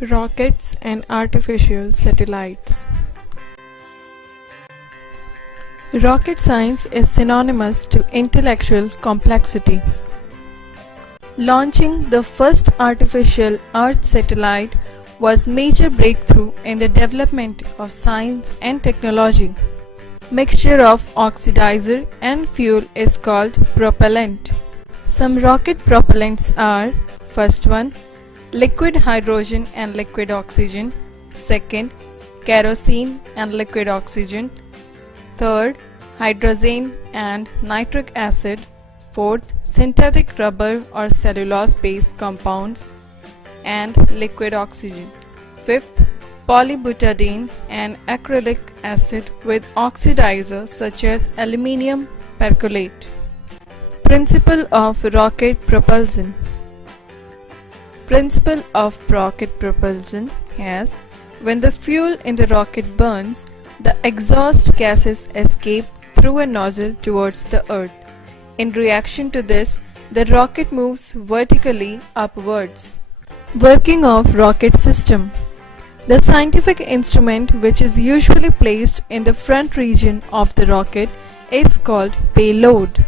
Rockets and artificial satellites. Rocket science is synonymous to intellectual complexity. Launching the first artificial Earth satellite was major breakthrough in the development of science and technology. Mixture of oxidizer and fuel is called propellant. Some rocket propellants are: first one, liquid hydrogen and liquid oxygen; second, kerosene and liquid oxygen; third, hydrazine and nitric acid; fourth, synthetic rubber or cellulose-based compounds and liquid oxygen; fifth, polybutadiene and acrylic acid with oxidizer such as aluminium perchlorate. Principle of rocket propulsion. Principle of rocket propulsion is: when the fuel in the rocket burns, the exhaust gases escape through a nozzle towards the earth. In reaction to this, the rocket moves vertically upwards. Working of rocket system. The scientific instrument which is usually placed in the front region of the rocket is called payload.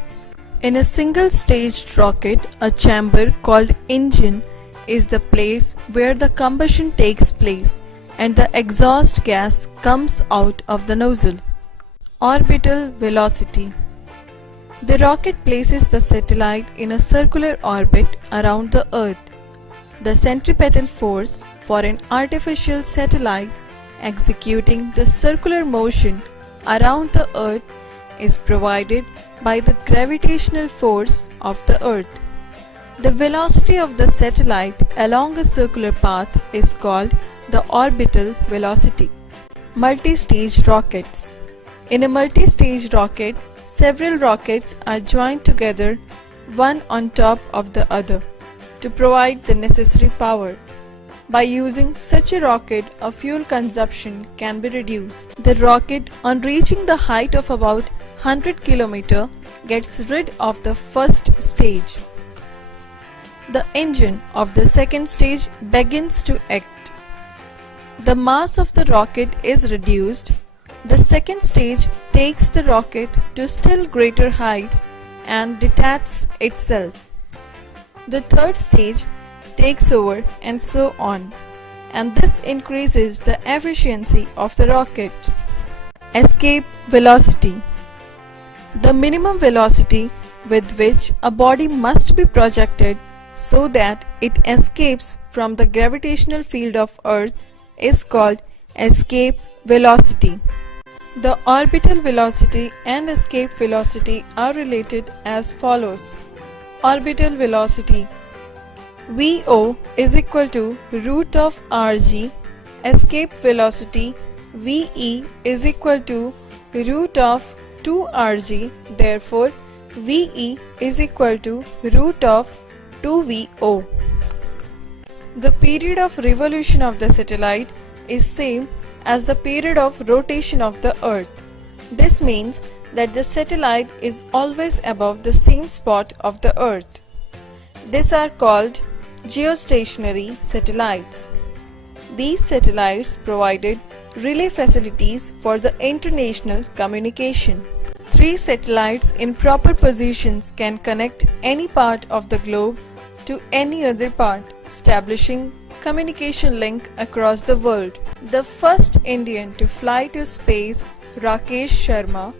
In a single-staged rocket, a chamber called engine is the place where the combustion takes place and the exhaust gas comes out of the nozzle. Orbital velocity. The rocket places the satellite in a circular orbit around the Earth. The centripetal force for an artificial satellite executing the circular motion around the Earth is provided by the gravitational force of the Earth. The velocity of the satellite along a circular path is called the orbital velocity. Multi-stage rockets. In a multi-stage rocket, several rockets are joined together, one on top of the other, to provide the necessary power. By using such a rocket, a fuel consumption can be reduced. The rocket, on reaching the height of about 100 km, gets rid of the first stage. The engine of the second stage begins to act. The mass of the rocket is reduced. The second stage takes the rocket to still greater heights and detaches itself. The third stage takes over, and so on, and this increases the efficiency of the rocket. Escape velocity. The minimum velocity with which a body must be projected so that it escapes from the gravitational field of Earth is called escape velocity. The orbital velocity and escape velocity are related as follows. Orbital velocity: VO is equal to root of rg. Escape velocity: VE is equal to root of 2rg. Therefore, VE is equal to root of 2VO. The period of revolution of the satellite is same as the period of rotation of the Earth. This means that the satellite is always above the same spot of the Earth. These are called geostationary satellites. These satellites provided relay facilities for the international communication. 3 satellites in proper positions can connect any part of the globe to any other part, establishing communication link across the world. The first Indian to fly to space, Rakesh Sharma.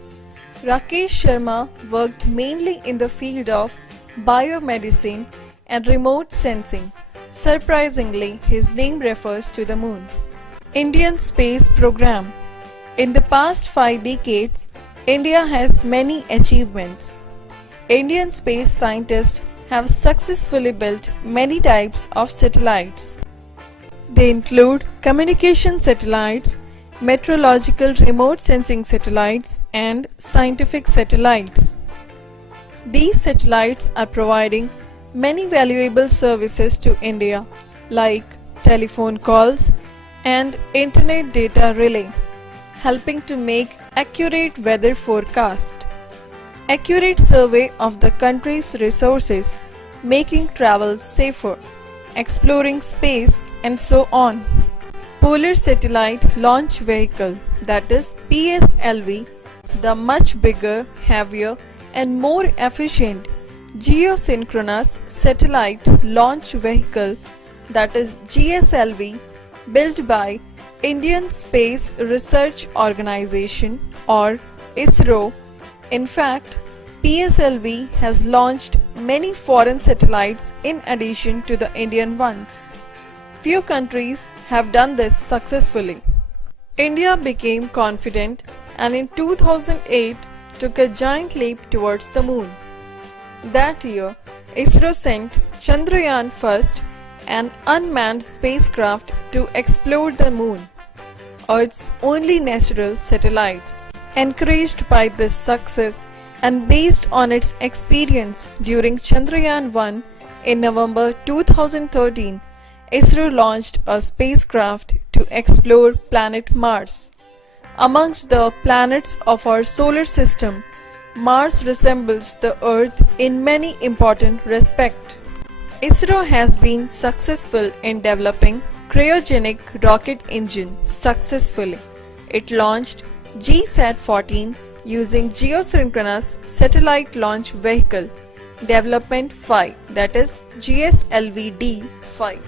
Rakesh Sharma worked mainly in the field of biomedicine and remote sensing. Surprisingly, his name refers to the moon. Indian Space Program. In the past 5 decades, India has many achievements. Indian space scientists have successfully built many types of satellites. They include communication satellites, meteorological remote sensing satellites, and scientific satellites. These satellites are providing many valuable services to India, like telephone calls and internet data relay, helping to make accurate weather forecast, accurate survey of the country's resources, making travel safer, exploring space, and so on. Polar Satellite Launch Vehicle, that is PSLV, the much bigger, heavier, and more efficient geosynchronous satellite launch vehicle, that is GSLV, built by Indian Space Research Organization or ISRO. In fact, PSLV has launched many foreign satellites in addition to the Indian ones. Few countries have done this successfully. India became confident and in 2008 took a giant leap towards the moon. That year, ISRO sent Chandrayaan-1, an unmanned spacecraft to explore the moon, Earth's only natural satellites. Encouraged by this success and based on its experience during Chandrayaan-1 in November 2013, ISRO launched a spacecraft to explore planet Mars. Amongst the planets of our solar system, Mars resembles the Earth in many important respects. ISRO has been successful in developing cryogenic rocket engine successfully. It launched GSAT-14 using Geosynchronous Satellite Launch Vehicle Development 5, that is GSLV-D5.